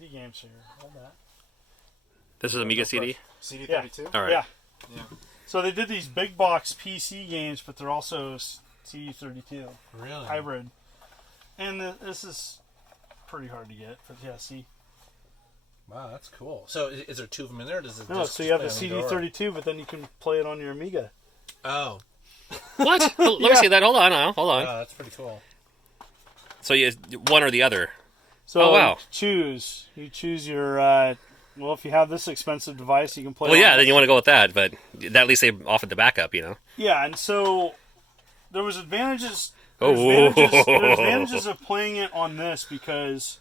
CD games here. Hold that. This is Amiga CD? CD32? Yeah. All right. Yeah. So they did these big box PC games, but they're also CD32 Really? hybrid. And this is pretty hard to get, but yeah, see. Wow, that's cool. So is there two of them in there? Or does it No, just so you have the play on door? CD32, but then you can play it on your Amiga. Oh. What? Let me see that. Hold on now. Hold on. Wow, that's pretty cool. So you one or the other. So Oh, wow. You choose your, well, if you have this expensive device, you can play Well, yeah, on then you want to go with that, but at least they offered the backup, you know? Yeah, and so there was advantages. Oh. There's advantages of playing it on this because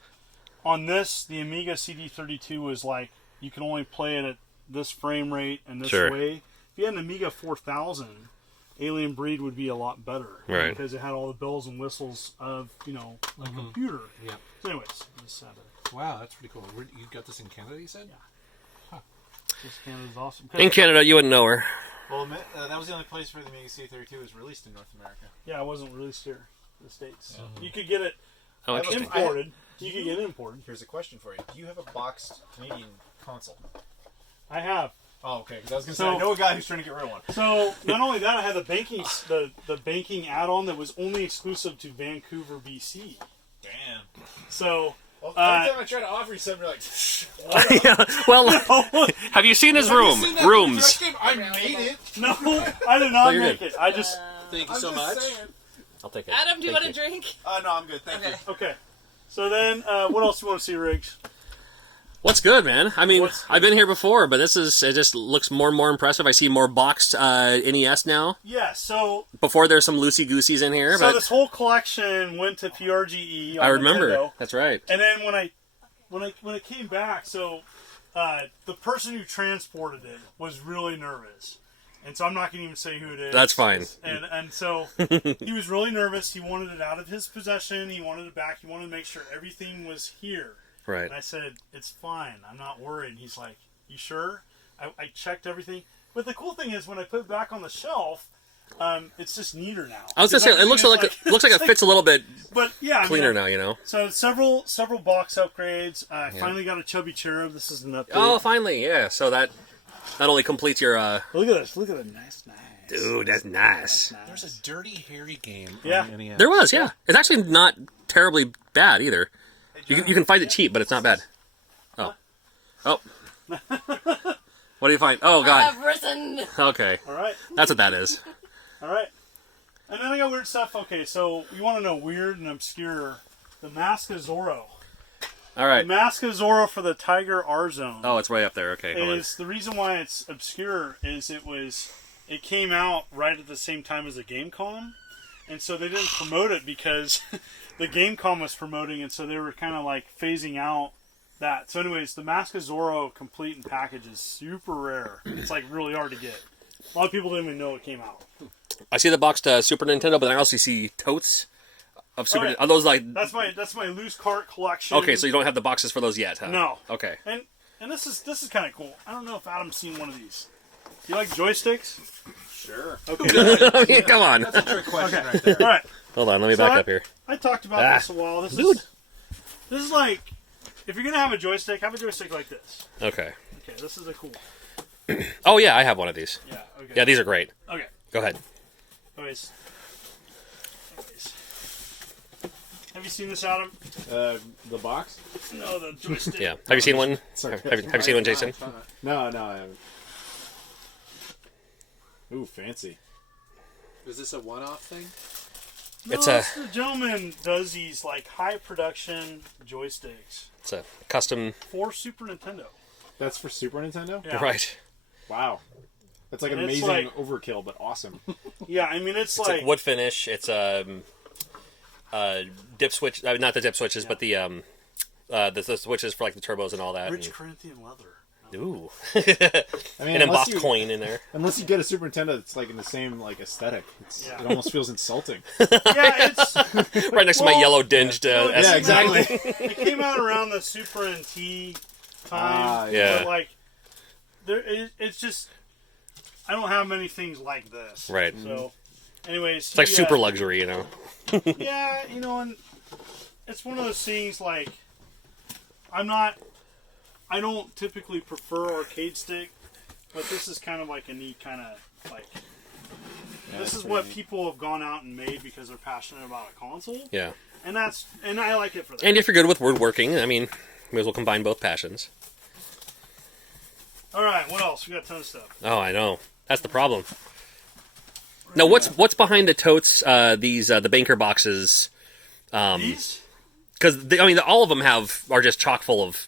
on this, the Amiga CD32 was like, you can only play it at this frame rate and this Sure. way. If you had an Amiga 4000, Alien Breed would be a lot better. Right. Because it had all the bells and whistles of, a computer. Yeah. So anyways, this, Wow, that's pretty cool. You got this in Canada, you said? Yeah. This Canada's awesome. In Canada, you wouldn't know her. Well, that was the only place where the Amiga C32 was released in North America. Yeah, it wasn't released here in the States. You could get it Oh, interesting. imported. You could get it imported. Here's a question for you. Do you have a boxed Canadian console? I have. Oh, okay. Because I was going to So- say, I know a guy who's trying to get rid of one. So not only that, I had the banking add-on that was only exclusive to Vancouver, BC. Damn. So Well, every time I try to offer you something, you're like, Yeah, well, have you seen his room? "Have you seen that Rooms. direct game? I made it. no, I did not you're make good. it. I just Thank you I'm so just much. saying. I'll take it. Adam, do you Thank want a drink? No, I'm good. Thank you. okay. So then, what else do you want to see, Riggs? What's good, man? I mean, What's good? I've been here before, but it just looks more and more impressive. I see more boxed NES now. Yeah. So Before there's some loosey-gooseys in here, but this whole collection went to PRGE. On I remember. Nintendo. That's right. And then when it came back, so the person who transported it was really nervous, and so I'm not going to even say who it is. That's fine. And so he was really nervous. He wanted it out of his possession. He wanted it back. He wanted to make sure everything was here. Right. And I said, "It's fine. I'm not worried." And he's like, "You sure?" I checked everything. But the cool thing is, when I put it back on the shelf, it's just neater now. I was gonna say it looks like it fits a little bit But yeah, I mean, cleaner now, you know. So several box upgrades. I finally got a chubby cherub. This is an update. Oh, finally, yeah. So that not only completes your Look at this. Look at it. Nice. dude, that's nice. There's a Dirty Harry game Yeah. on the NES. There was, yeah. It's actually not terribly bad either. You can find it cheap, but it's not bad. Oh. What do you find? Oh God. I've risen. Okay, All right. that's what that is. All right. And then I got weird stuff. Okay, so you want to know weird and obscure? The Mask of Zorro. All right. The Mask of Zorro for the Tiger R Zone. Oh, it's right up there. Okay, hold on. Is the reason why it's obscure is it came out right at the same time as the GameCom, and so they didn't promote it because the GameCom was promoting, and so they were kind of like phasing out that. So, anyways, the Mask of Zorro complete and package is super rare. It's like really hard to get. A lot of people didn't even know it came out. I see the boxed Super Nintendo, but I also see totes of Super. Okay. Are those like? That's my loose cart collection. Okay, so you don't have the boxes for those yet, huh? No. Okay. And this is kind of cool. I don't know if Adam's seen one of these. Do you like joysticks? Sure. Okay. I mean, come on. That's a trick question right there. All right. Hold on, let me So back up here. I talked about this a while. This is like, if you're gonna have a joystick like this. Okay. Okay, this is a cool. Oh yeah, I have one of these. Yeah. Okay. Yeah, these are great. Okay. Go ahead. Anyways. Have you seen this, Adam? The box? No, the joystick. Yeah. Have you seen one? Sorry. Have you seen one, Jason? No, I haven't. Ooh, fancy. Is this a one-off thing? No, It's a- the gentleman does these like high production joysticks It's a custom. for Super Nintendo. That's for Super Nintendo? Yeah. Right. Wow. That's like And it's amazing like- overkill, but awesome. Yeah, I mean it's It's like like wood finish. It's dip switch. Not the dip switches, but the switches for like the turbos and all that. rich Corinthian leather. Ooh. I mean, An embossed coin in there. Unless you get a Super Nintendo that's like in the same like aesthetic. Yeah. It almost feels insulting. Yeah, it's Right next to my Well, yellow dinged. Yeah, exactly. It came out around the Super NT time. yeah. But like, it's just I don't have many things like this. Right. So, anyways, It's like super luxury, you know. Yeah, and it's one of those things like I don't typically prefer arcade stick, but this is kind of like a neat kind of like. Yeah, this is what people have gone out and made because they're passionate about a console. Yeah. And I like it for that. And if you're good with woodworking, I mean, may as well combine both passions. All right, what else? We got a ton of stuff. Oh, I know. That's the problem. Now, what's behind the totes? The banker boxes. These? Because all of them are just chock full of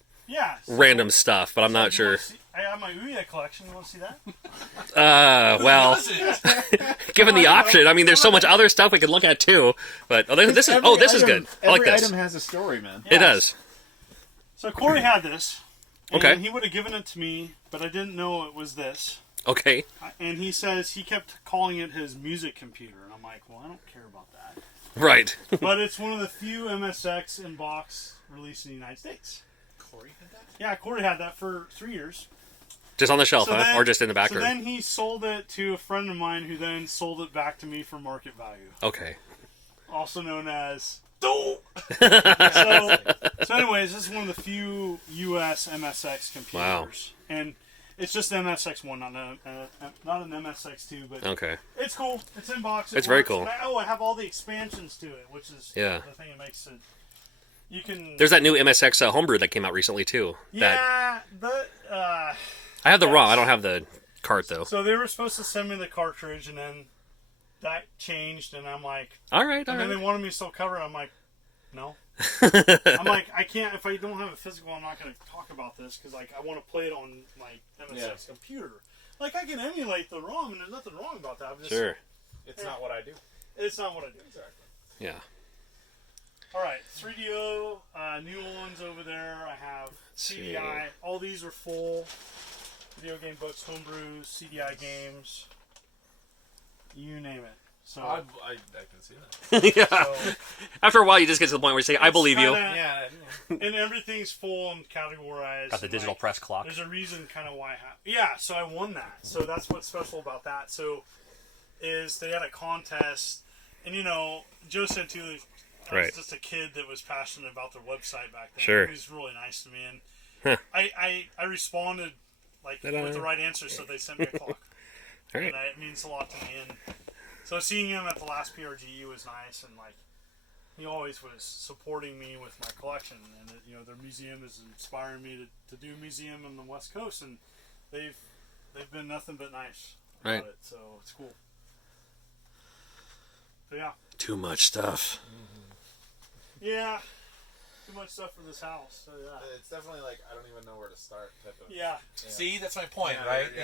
random stuff, but I'm not sure. I have my Ouya collection. You want to see that? Well, given the option, I mean, there's so much other stuff we could look at too. But this is good. I like this. Every item has a story, man. It does. So Corey had this. And Okay. he would have given it to me, but I didn't know it was this. Okay. And he says he kept calling it his music computer, and I'm like, well, I don't care about that. Right. But it's one of the few MSX in box released in the United States. Corey had that? Yeah, Corey had that for 3 years. Just on the shelf, So then- or just in the back So room? then he sold it to a friend of mine who then sold it back to me for market value. Okay. Also known as... so anyways, this is one of the few U.S. MSX computers. Wow. And it's just the MSX1, not an MSX2, but Okay. it's cool. It's in box. It's very cool. And I have all the expansions to it, which is Yeah. the thing that makes it... You can... There's that new MSX homebrew that came out recently too. Yeah, I have the ROM. I don't have the cart though. So they were supposed to send me the cartridge, and then that changed, and I'm like... All right. And then they wanted me to still cover it. I'm like, no. I'm like, I can't, if I don't have a physical, I'm not going to talk about this, because like, I want to play it on my MSX computer. Like, I can emulate the ROM, and there's nothing wrong about that. I'm just, Sure. It's not what I do. It's not what I do. Exactly. Yeah. All right, 3DO, new ones over there. I have CDI. All these are full. Video game books, homebrews, CDI games. You name it. So I can see that. Yeah. So, After a while, you just get to the point where you say, "I believe you." kinda- Yeah. And everything's full and categorized. Got the and, digital like, press clock. There's a reason kind of why I have. Yeah, so I won that. So that's what's special about that. So is they had a contest, and Joe said too, I was Right. just a kid that was passionate about their website back then. Sure. He was really nice to me, and Huh. I responded like Ta-da. with the right answer, so they sent me a clock. All right. And it means a lot to me. And so seeing him at the last PRG was nice, and like he always was supporting me with my collection, and their museum is inspiring me to do a museum on the West Coast, and they've been nothing but nice about Right. it, so it's cool. So yeah, Too much stuff. yeah, too much stuff for this house. So yeah, It's definitely like, I don't even know where to start type of... yeah. See, that's my point, Yeah, right? yeah.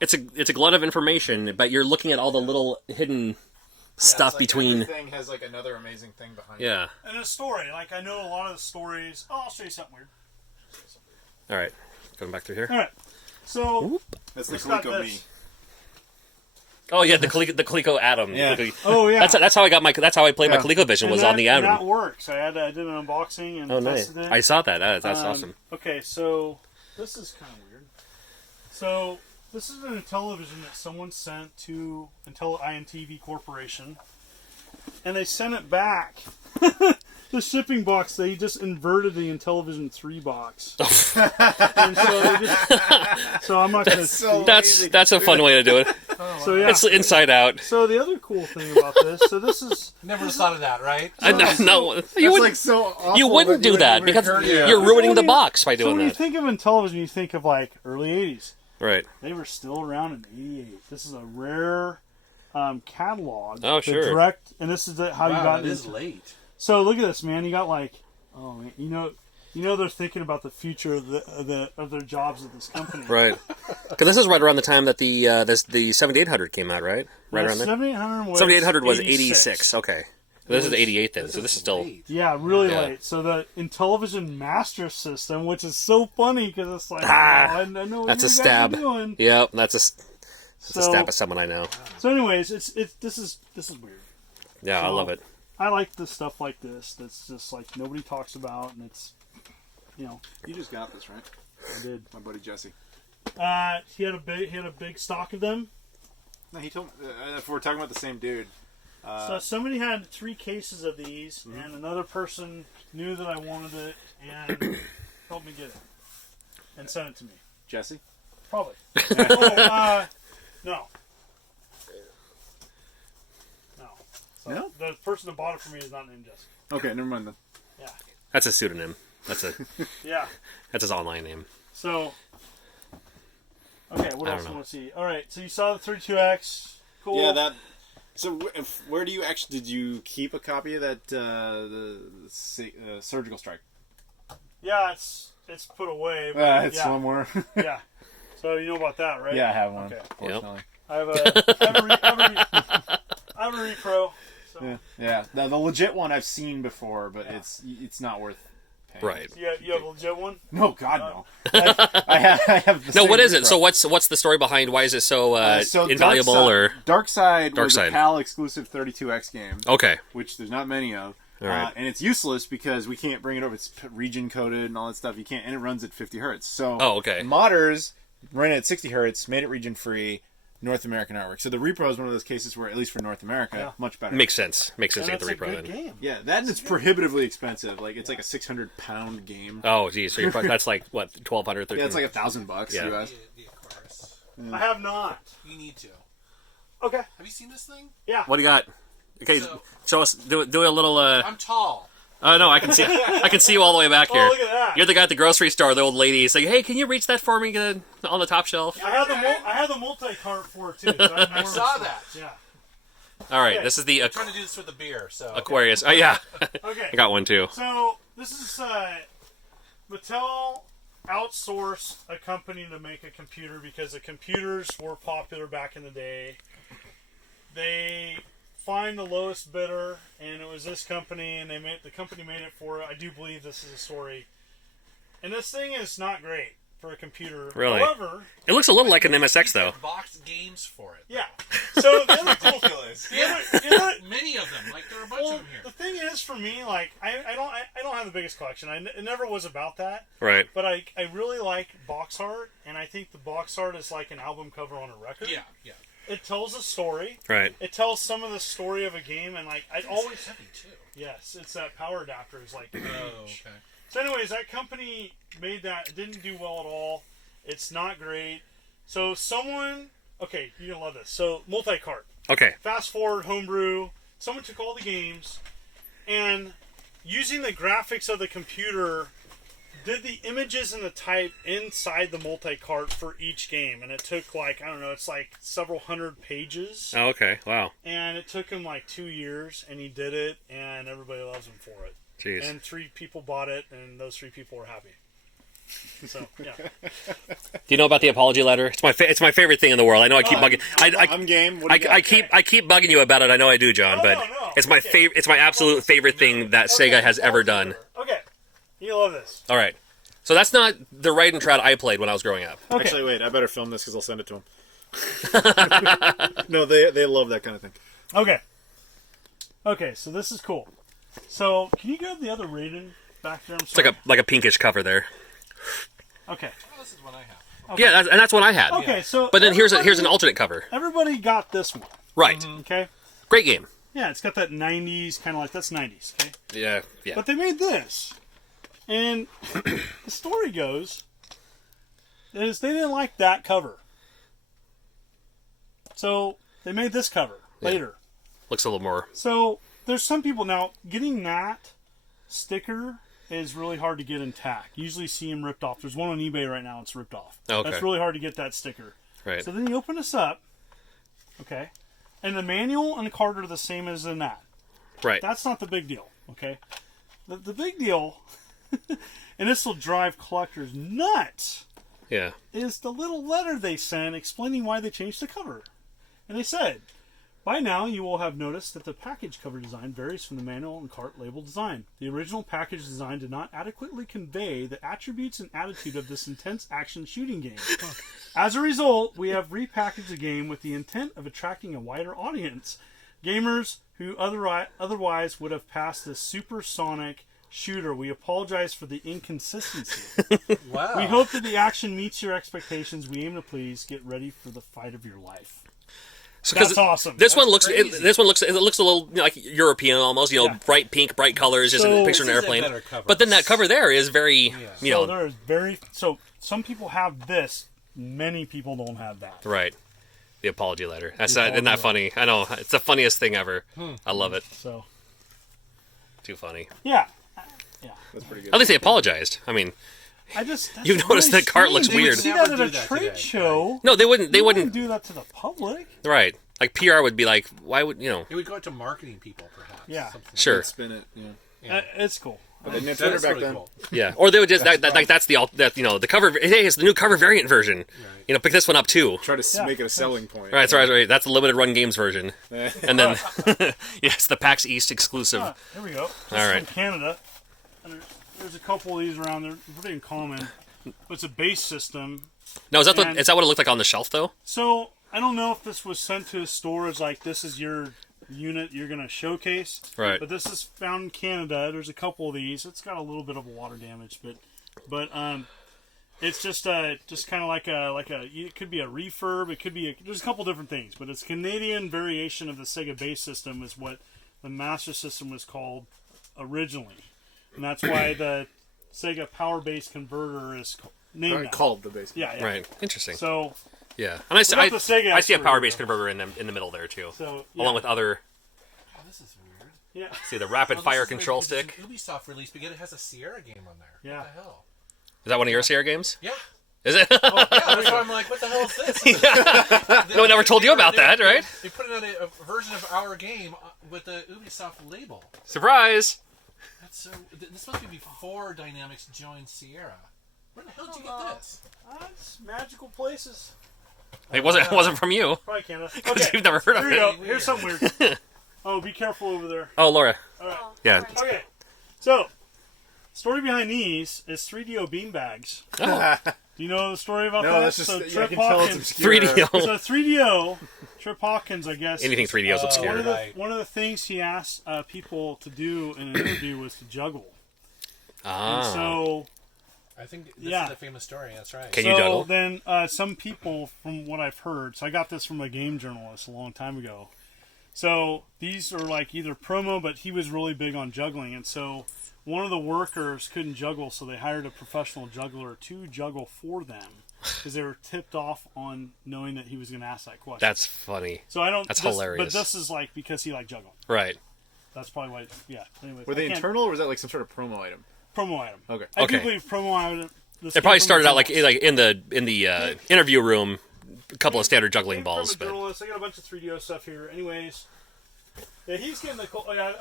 It's like, It's a glut of information, but you're looking at all the little hidden stuff It's like between. everything has like another amazing thing behind it. Yeah. And a story, like I know a lot of the stories. Oh, I'll show you something weird. All right. Going back through here. All right, so That's the it's got Coleco this. me. Oh yeah, the Coleco Atom. Yeah. Oh yeah, That's how I got my. That's how I played my Yeah. ColecoVision And was that, on the and Atom. that works. I did an unboxing and Oh nice. tested it. I saw that. That's Um, awesome. Okay, so this is kind of weird. So this is an Intellivision that someone sent to INTV Corporation, and they sent it back. The shipping box, they just inverted the Intellivision 3 box. And so they just, so I'm not going to. That's a fun way to do it. So yeah. It's inside out. So the other cool thing about this, so this is never would have thought of that, right? No, you That's wouldn't. like so awful You wouldn't do that because you're ruining the box by so doing when you that. think of Intellivision, you think of like early 80s. Right. They were still around in '88. This is a rare catalog. Oh, The sure. Direct, and this is how you got it is into. late. So look at this, man. You got like, oh man, they're thinking about the future of their jobs at this company. Right. Because this is right around the time that the 7800 came out, right? Right around there. 7800 was 86. Okay. This is 88 then, so this is still. late. Yeah, really Yeah. late. So the Intellivision Master System, which is so funny because it's like, Ah, I know what That's you a guys stab. are doing. Yep, that's a So, stab at someone I know. so anyways, this is weird. Yeah, I So- love it. I like the stuff like this. That's just like nobody talks about, and it's, You just got this, right? I did. My buddy Jesse. He had a big stock of them. No, he told. If we're talking about the same dude. So somebody had 3 cases of these, and another person knew that I wanted it, and help me get it and send it to me. Jesse? Probably. No. No. So No? the person that bought it for me is not named Jesse. Okay, never mind then. Yeah. That's a pseudonym. That's Yeah. his online name. So. Okay, what I else don't do you know. want to see? All right, so you saw the 32X. Cool. Yeah, that. So, where do you actually? Did you keep a copy of that Surgical Strike? Yeah, it's put away. But It's yeah. somewhere. Yeah. So you know about that, right? Yeah, I have one. Okay. Fortunately. I have a repro. So. Yeah. The legit one I've seen before, but it's not worth paying. Right. You have a legit one? No, God no. I have the No, same what is it? repro. So what's the story behind? Why is it so, invaluable? Darkside was Darkside. a PAL exclusive 32X game, Okay. which there's not many of. All right. And it's useless because we can't bring it over. It's region coded and all that stuff. You can't, and it runs at 50 hertz. So Okay. modders ran it at 60 hertz, made it region free, North American artwork. So the repro is one of those cases where, at least for North America, much better. Makes sense. Makes sense And to get the that's a repro good then. game. Yeah, that and it's prohibitively expensive. Like it's like a 600-pound game. Oh, geez. So that's like what, 1,200, 1,300? Yeah, it's like $1,000 Yeah. US. The Aquarius. I have not. You need to. Okay. Have you seen this thing? Yeah. What do you got? Okay, So- show us. Do a little. I'm tall. Oh no, I can see. I can see you all the way back here. Oh, look at that. You're the guy at the grocery store. The old lady saying, "Hey, can you reach that for me on the top shelf?" I have the multi-cart for it, too. So I saw that. Yeah. All right, Okay. this is the I'm trying to do this with the beer, so Aquarius. Oh yeah, Okay. I got one too. So, this is Mattel outsourced a company to make a computer because the computers were popular back in the day. They find the lowest bidder, and it was this company, and the company made it for it. I do believe this is a story. And this thing is not great for a computer. Really? However, It looks a little like an MSX though. boxed games for it. yeah. So the other cool Ridiculous. Many of them. Like there are a bunch well, of them here. the thing is, for me, like I don't have the biggest collection. It never was about that. Right. But I really like box art, and I think the box art is like an album cover on a record. Yeah. It tells a story. Right. It tells some of the story of a game, and like I always. It's heavy too. Yes, it's that power adapter is like. Oh, huge. okay. So, anyways, that company made that. It didn't do well at all. It's not great. So someone. Okay, you're gonna love this. So multi-cart. Okay. Fast forward, homebrew. Someone took all the games, and using the graphics of the computer, did the images and the type inside the multi-cart for each game, and it took like, I don't know, it's like several hundred pages, Oh, okay. Wow. and it took him like 2 years, and he did it, and everybody loves him for it. Jeez. And 3 people bought it, and those 3 people were happy. So yeah, Do you know about the apology letter? It's my favorite thing in the world. I know I keep bugging. I'm game. What do you got? I keep bugging you about it. I know I do, John, No, but no. it's my Okay. favorite. It's my absolute favorite thing that Sega has ever done. Okay, you love this. All right. So that's not the Ride and Trot I played when I was growing up. Okay. Actually, wait. I better film this because I'll send it to them. No, they love that kind of thing. Okay, so this is cool. So can you grab the other rating back there? I'm It's sorry. like a pinkish cover there. Okay. Oh, this is what I have. Yeah, that's what I had. Okay, so But then here's an everybody- alternate cover. Everybody got this one. Right. Okay. Great game. Yeah, it's got that 90s kind of like that's 90s. Okay. Yeah. Yeah. But they made this, and the story goes is they didn't like that cover, so they made this cover later. Looks a little more. So there's some people now getting that sticker is really hard to get intact. Usually see them ripped off. There's one on eBay right now. It's ripped off. Okay. That's really hard to get that sticker. Right. So then you open this up, okay, and the manual and the card are the same as in that. Right. That's not the big deal, okay? The big deal, and this will drive collectors nuts, Yeah. is the little letter they sent explaining why they changed the cover. And they said, by now you will have noticed that the package cover design varies from the manual and cart label design. The original package design did not adequately convey the attributes and attitude of this intense action shooting game. As a result, we have repackaged the game with the intent of attracting a wider audience. Gamers who otherwise would have passed this supersonic shooter. We apologize for the inconsistency. Wow. We hope that the action meets your expectations. We aim to please. Get ready for the fight of your life. That's awesome. This That's one looks. crazy. It looks a little like European almost. Bright pink, bright colors, just a picture of an airplane. But then that cover there is very. So some people have this. Many people don't have that. Right. The apology letter. Isn't that funny? I know. It's the funniest thing ever. I love it. So. Too funny. Yeah. That's pretty good. At least they apologized. I mean, that's you've noticed really that cart strange. looks weird. They would see that at a trade show. No, they wouldn't. They wouldn't do that to the public. Right. Like PR would be like, why would It would go out to marketing people, perhaps. Yeah. Sure. Spin it. It's cool. But they didn't have Twitter back then. Cool. Yeah. Or they would just that's the cover. Hey, it's the new cover variant version. Right. Pick this one up too. Try to make it a selling point. Right. Right. That's the limited run games version. And then yes, the PAX East exclusive. Here we go. This All is right. from Canada. And there's a couple of these around. They're pretty uncommon. But it's a base system. Now is that what it looked like on the shelf though? So I don't know if this was sent to a store as like this is your unit you're going to showcase. Right. But this is found in Canada. There's a couple of these. It's got a little bit of water damage, but it's just kind of like a it could be a refurb. It could be there's a couple different things, but it's Canadian variation of the Sega base system is what the Master System was called originally, and that's why the Sega Power Base Converter is named that. Called the base. Yeah. Right. Interesting. So. Yeah, and I see a power base converter in the middle there too, along with other. Oh, this is weird. Yeah. See the rapid fire control It's an stick. Ubisoft release, but yet it has a Sierra game on there. Yeah. What the hell? Is that one of your Sierra games? Yeah. Is it? Yeah, that's why I'm like, what the hell is this? No one ever told you about that, right? They put out a version of our game with the Ubisoft label. Surprise! That's so. This must be before Dynamics joined Sierra. Where the hell did you get this? It's magical places. It wasn't from you. Probably Canada. Because Okay. you've never heard of Here it. you go. Here's something weird. Oh, be careful over there. Oh, Laura. All right. Yeah. Okay. So, story behind these is 3DO beanbags. Oh. Do you know the story about that? No, that's just so I Trip can tell it's Hawkins. obscure. 3DO. So 3DO, Trip Hawkins, I guess. Anything 3DO is obscure. One of the things he asked people to do in an interview was to juggle. Ah. And so. I think this is a famous story. That's right. Can you juggle? So then, some people, from what I've heard, so I got this from a game journalist a long time ago. So these are like either promo, but he was really big on juggling, and so one of the workers couldn't juggle, so they hired a professional juggler to juggle for them because they were tipped off on knowing that he was going to ask that question. That's funny. So I don't. That's this, hilarious. But this is like because he liked juggling. Right. That's probably why. Yeah. Anyway, Were they internal, or was that like some sort of promo item? Promo item. Okay. I do believe promo item. It probably started out like in the interview room, a couple of standard juggling balls. But I got a bunch of 3DO stuff here. Anyways, yeah, he's getting the.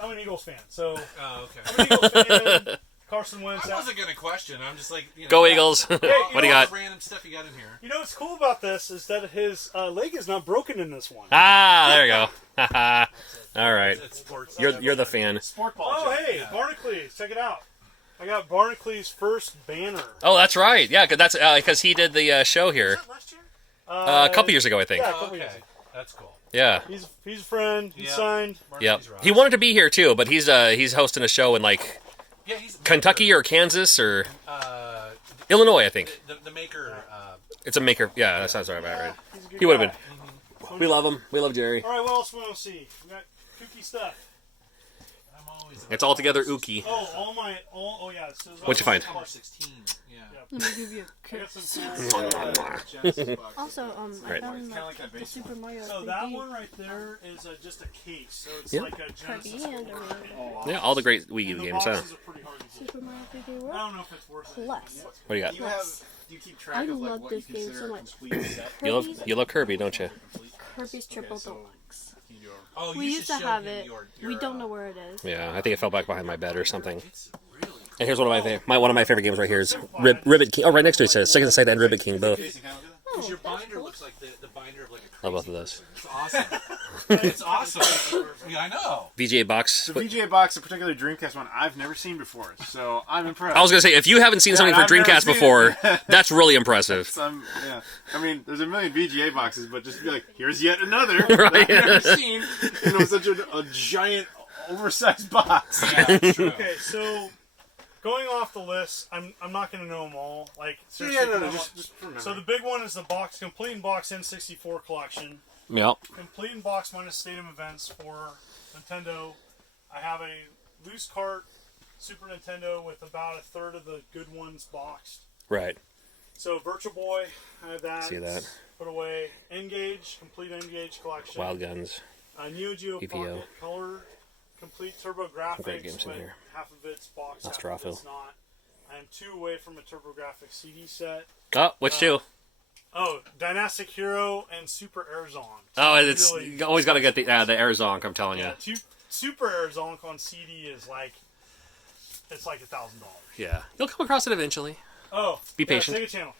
I'm an Eagles fan, so. Oh, okay. I'm an Eagles fan. Carson Wentz. I wasn't gonna question. I'm just like, Go Eagles. Hey, what do you got? Random stuff you got in here. You know what's cool about this is that his leg is not broken in this one. Ah, there you go. All right. It's sports. You're the fan. Sport ball. Oh, joke. hey, Barnacles, check it out. I got Barnacles' first banner. Oh, that's right. Yeah, because he did the show here Last year? a couple years ago, I think. Yeah, a Oh, couple okay. years ago. That's cool. Yeah. He's a friend. He Yeah. signed. Yep. Marquise He Ross. wanted to be here too, but he's hosting a show in like Yeah, he's Kentucky or Kansas or uh, Illinois, I think. the maker. It's a maker. Yeah, that sounds right about right. He's a good He would have guy. been. We love him. We love Jerry. All right, what else we want to see? We got kooky stuff. I'm always. It's all together ooky. Oh yeah. So What'd you find? Number 16. Yeah. Let me give you a I got kiss. some Also, Right. I found Kinda like that the baseball. Super Mario So that 3D one right there is just a case. So it's Yeah. like a Genesis. Kirby and Yeah, all the great Wii U And the games, huh? boxes are pretty hard to get. Super Mario 3D I World don't know if it's worth it. Plus. What do you got? Do you keep track I of like love what you this game consider so a much. complete set? You love Kirby, don't you? Kirby's Triple Deluxe. Oh, We you used should to show have him it. your, We don't know where it is. Yeah, I think it fell back behind my bed or something. It's really cool. And here's one of my favorite games right here is Ribbit King. Oh, right next to it says Sega Side and Ribbit King both. Because your binder looks like the binder of like a Love both of those. It's awesome. It's awesome. Yeah, I know. VGA box. The VGA box, a particular Dreamcast one, I've never seen before, so I'm impressed. I was gonna say, if you haven't seen something for I've never Dreamcast seen before, it. that's really impressive. Yeah. I mean, there's a million VGA boxes, but just to be like, here's yet another Right. that I've never seen. Such a giant, oversized box. Yeah, that's true. Okay, so going off the list, I'm not going to know them all. Like, Yeah, seriously, no, just remember. so the big one is the box, Complete in Box N64 collection. Yep. Complete in Box minus Stadium Events for Nintendo. I have a loose cart Super Nintendo with about a third of the good ones boxed. Right. So Virtual Boy, I have that. See that. Put away. N-Gage, Complete N-Gage collection. Wild Guns. Neo Geo EPO. Pocket Color, Complete TurboGrafx. Great games in with here. half of it's boxed, half of Nostromo. it's not. I am 2 away from a TurboGrafx CD set. Oh, which two? Oh, Dynastic Hero and Super Airzonk. Oh, it's Really you always got to get the Airzonk, I'm telling you. Yeah, Super Airzonk on CD is like, it's like $1,000. Yeah. You'll come across it eventually. Oh, Be patient. Sega Channel.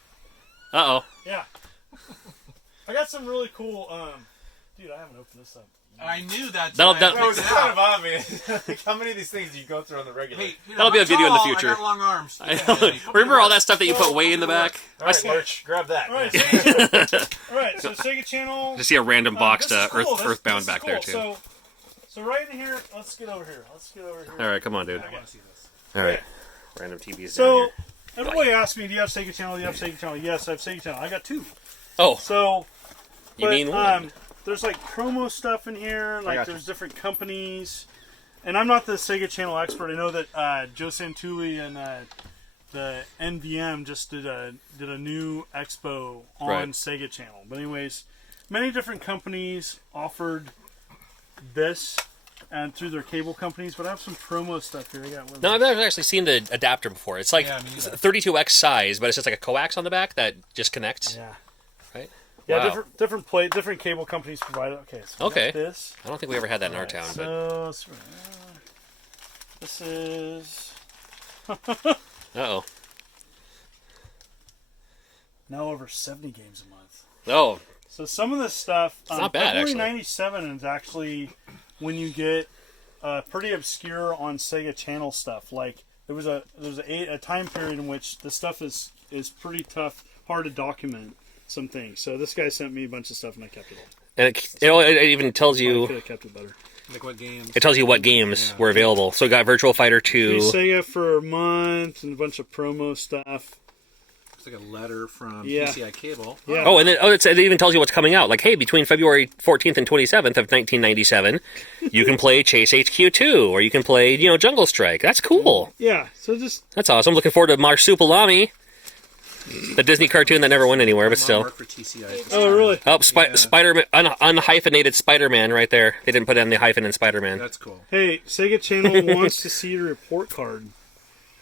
Uh-oh. Yeah. I got some really cool, dude, I haven't opened this up. I knew that. That'll- I that- picked It's it kind out. of on me. Like, how many of these things do you go through on the regular? Hey, That'll be a video in the tall, future. I got long arms. I Yeah, know. Put me Remember to all work. that stuff that you put way in the back? All right, Lurch, grab that. All right, Alright, so Sega Channel. Just see a random boxed this is cool. This Earthbound is back cool. there, too. So right in here, let's get over here. All right, come on, dude. I want to see this. All right. Random TVs So, down here. everybody asks me, do you have Sega Channel? Do you have Sega Channel? Yes, I have Sega Channel. I got 2. Oh, So, you but, mean one? there's like promo stuff in here. Like gotcha. there's different companies. And I'm not the Sega Channel expert. I know that Joe Santulli and the NVM just did a new expo on Right. Sega Channel. But anyways, many different companies offered this and through their cable companies. But I have some promo stuff here. I got No, I've never actually seen the adapter before. It's like Yeah, me neither. 32X size, but it's just like a coax on the back that just connects. yeah. Right? Yeah, Wow. different cable companies provide it. Okay, so we Okay. got this. I don't think we ever had that in our town, but So this is uh-oh. now over 70 games a month. Oh, So some of this stuff, not bad, February actually. '97 is actually when you get pretty obscure on Sega Channel stuff. Like there was a time period in which the stuff is pretty tough, hard to document some things. So this guy sent me a bunch of stuff and I kept it all. and it even tells I you could have kept it better. Like what games? it tells you what games were available. So we got Virtual Fighter Free 2. Sega for a month and a bunch of promo stuff. It's like a letter from Yeah. PCI Cable. Yeah. Oh, and then it even tells you what's coming out. Like, hey, between February 14th and 27th of 1997, you can play Chase HQ 2, or you can play, Jungle Strike. That's cool. Yeah. So just That's awesome. Looking forward to Marsupilami, the Disney cartoon that never went anywhere, but still. Mark for TCI. oh really? Oh, Spider-Man, unhyphenated Spider-Man right there. They didn't put in the hyphen in Spider-Man. That's cool. Hey, Sega Channel wants to see your report card.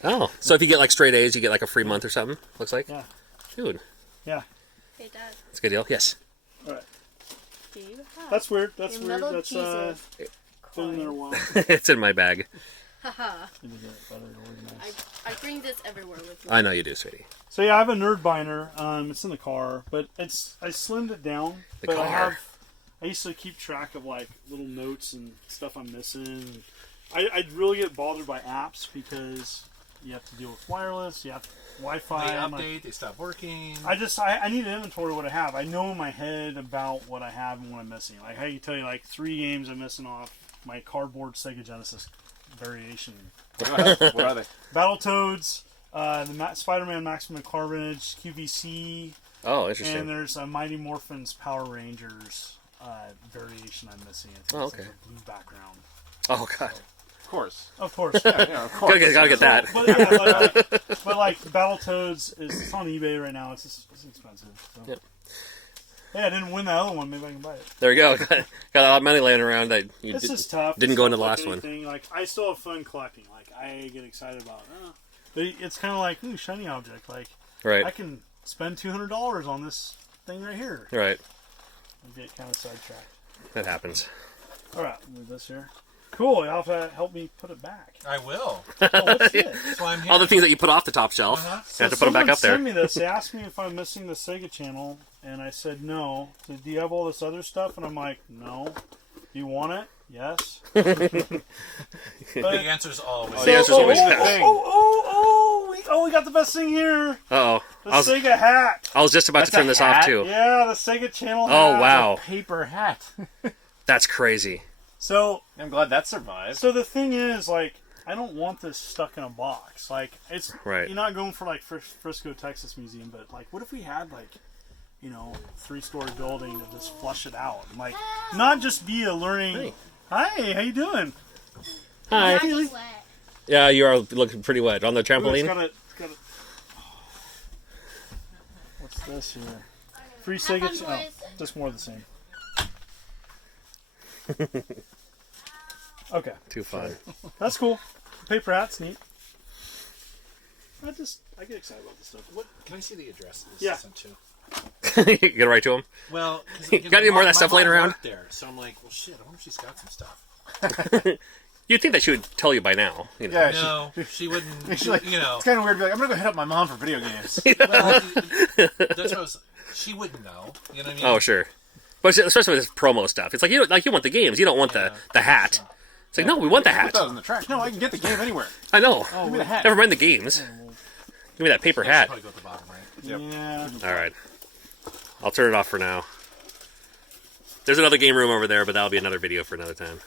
Oh, so if you get like straight A's, you get like a free month or something. Looks like. Yeah. Dude, Yeah. Hey, Dad. that's a good deal. Yes. Do you have That's weird. That's your weird. little That's Jesus been in there a coin? while. It's in my bag. Haha. Need to get it better organized. I bring this everywhere with me. I know you do, sweetie. So yeah, I have a nerd binder. It's in the car, but I slimmed it down. The but car. I used to keep track of like little notes and stuff I'm missing. I'd really get bothered by apps because you have to deal with wireless. You have Wi-Fi. They I'm like- update. They stop working. I need an inventory of what I have. I know in my head about what I have and what I'm missing. Like I can tell you like 3 games I'm missing off my cardboard Sega Genesis variation. What are they? Battletoads, the Spider-Man Maximum Carnage, QVC, Oh, and interesting. there's a Mighty Morphin's Power Rangers variation I'm missing. I think Oh, it's okay. like a blue background. Oh, God. Of course. Of course. Yeah. Yeah, of course. Gotta get that. But yeah, but like Battletoads it's on eBay right now. It's expensive. So. Yep. Hey, I didn't win the other one. Maybe I can buy it. There you go. Got a lot of money laying around that you This is tough. didn't It's go into not the like last one. anything. Like I still have fun collecting. Like I get excited about. But it's kind of like shiny object. Like I Right. can spend $200 on this thing right here. Right. I get kind of sidetracked. That happens. All right, move this here. Cool. You'll have to help me put it back. I will. Oh, what's this? That's why I'm here. All the things that you put off the top shelf. Uh-huh. You have to put them back someone up there. sent me this. They asked me if I'm missing the Sega Channel, and I said no. So, do you have all this other stuff? And I'm like, no. Do you want it? Yes. The answer's always. The answer's always oh, yes. we got the best thing here. Uh-oh. The I was Sega hat. just about to That's turn a this off, hat? too. Yeah, the Sega Channel hat. Oh, wow. Paper hat. That's crazy. So I'm glad that survived. the thing is, like, I don't want this stuck in a box. Like, it's Right. You're not going for like Frisco, Texas Museum, but like, what if we had like, 3-story building to just flush it out, and, like, not just be a learning. Hey. Hi, how you doing? Hi. Pretty wet. Yeah, you are looking pretty wet on the Ooh, trampoline. it's got a. What's this here? Free Have Sega fun, Channel. boys. Just more of the same. Okay, Too fun. that's cool. Paper hat's neat. I get excited about this stuff. What? Can I see the address? This Yeah. is sent to? You gonna write to him? Well, 'cause, Got any more of that my stuff mom laying around? worked there, so I'm like, well, shit. I wonder if she's got some stuff. You'd think that she would tell you by now. You know. Yeah, No, she wouldn't. she's like, it's kind of weird to be like, I'm gonna go hit up my mom for video games. Well, that's what I was. She wouldn't know. You know what I mean? Oh, sure. But especially with this promo stuff, it's like you want the games, you don't want the hat. It's like, no, we want the Put hat. those in the trash. No, I can get the game anywhere. I know. Give me the hat. Never mind the games. Give me that paper Yeah, she'll hat. probably go at the bottom, right? Yeah. All right. I'll turn it off for now. There's another game room over there, but that'll be another video for another time.